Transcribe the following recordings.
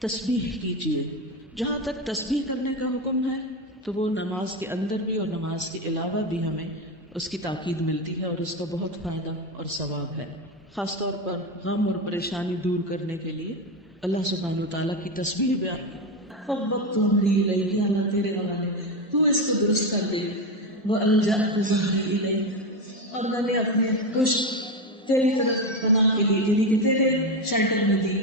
تسبیح کیجیے. جہاں تک تسبیح کرنے کا حکم ہے تو وہ نماز کے اندر بھی اور نماز کے علاوہ بھی ہمیں اس کی تاکید ملتی ہے اور اس کا بہت فائدہ اور ثواب ہے. خاص طور پر غم اور پریشانی دور کرنے کے لیے اللہ سبحانہ وتعالیٰ کی تسبیح بیان کی. فَوَّضْتُمْ إِلَيْهِ اللہ تیرے حوالے تو اس کو درست کر دے. وَأَلْجَأْتُ ظَهْرِي إِلَيْكَ اور میں نے اپنے پشت تیری طرف بنا کے لیے یعنی کہ تیرے شیلٹر میں دی.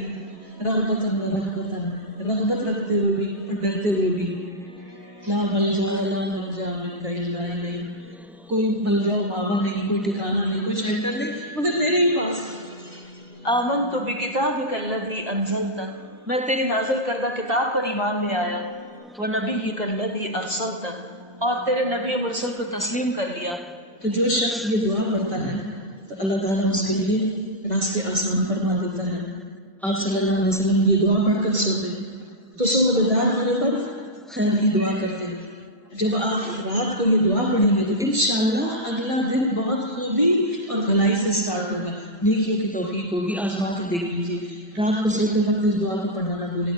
رغبتاً ورہبتاً رغبت رکھتے ہوئے بھی اور ڈرتے ہوئے بھی. لا ملجا لا ملجا منک الا الیک کوئی ملجا و ماوا نہیں, کوئی ٹھکانا نہیں, کوئی شیلٹر نہیں مگر تیرے ہی پاس. آمنت بکتابک الذی انزلت میں تیری نازل کردہ کتاب پر ایمان لے آیا. ونبیک الذی ارسلت اور تیرے نبی و مرسل کو تسلیم کر لیا. تو جو شخص یہ دعا پڑھتا ہے تو اللہ تعالیٰ اس کے لیے راستے آسان فرما دیتا ہے. آپ صلی اللہ علیہ وسلم یہ دعا پڑھ کر سوتے تو صبح بیدار ہونے پر خیر کی دعا کرتے ہیں. جب آپ رات کو یہ دعا پڑھیں گے تو انشاءاللہ اگلا دن بہت خوبی اور بھلائی سے اسٹارٹ ہوگا, نیکیوں کی توفیق ہوگی. آزما کے دیکھ لیجیے, رات کو سوتے وقت اس دعا کو پڑھنا نہ بھولیں.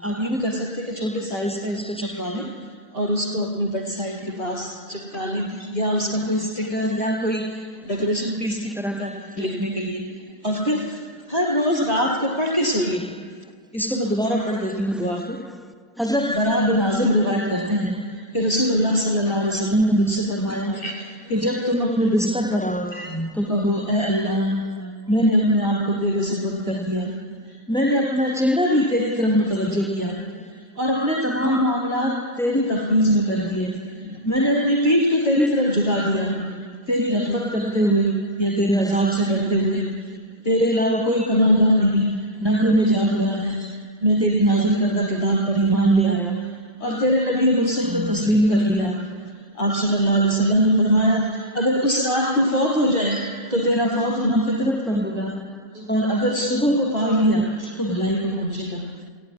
آپ یہ بھی کر سکتے کہ چھوٹے سائز کا اس کو چھپا لیں اور اس کو اپنے بیڈ سائڈ کے پاس چپکا لیں, یا اس کا کوئی اسٹیکر یا کوئی ڈیکوریشن پیس کی طرح کا لکھنے کے لیے, اور پھر ہر روز رات کو پڑھ کے سوئیے. اس کو میں دوبارہ پڑھ دیتی ہوں دعا کو. حضرت برا بن عازب روایت کرتے ہیں کہ رسول اللہ صلی اللہ علیہ وسلم نے مجھ سے فرمایا کہ جب تم اپنے بستر پر آؤ تو کہو اے اللہ میں نے اپنے آپ کو تیرے سپرد کر دیا, میں نے اپنا چہرہ بھی تیری طرف متوجہ کیا اور اپنے تمام معاملات تیری تفویض میں کر دیے. میں نے اپنی پیٹھ کو تیری طرف جھکا دیا تیری رغبت کرتے ہوئے یا تیرے عذاب سے ڈرتے ہوئے. تیرے علاوہ کوئی پناہ نہیں, نہ کوئی میں جا ہوا ہے. میں تیری نازل کردہ کتاب پر ایمان لے آیا اور تیرے نبی مرسل کو تسلیم کر دیا. آپ صلی اللہ علیہ وسلم نے فرمایا اگر اس رات کو فوت ہو جائے تو تیرا فوت ہونا فطرت پر ہوگا, اور اگر صبح کو پا لیا تو بھلائی کو پہنچے گا.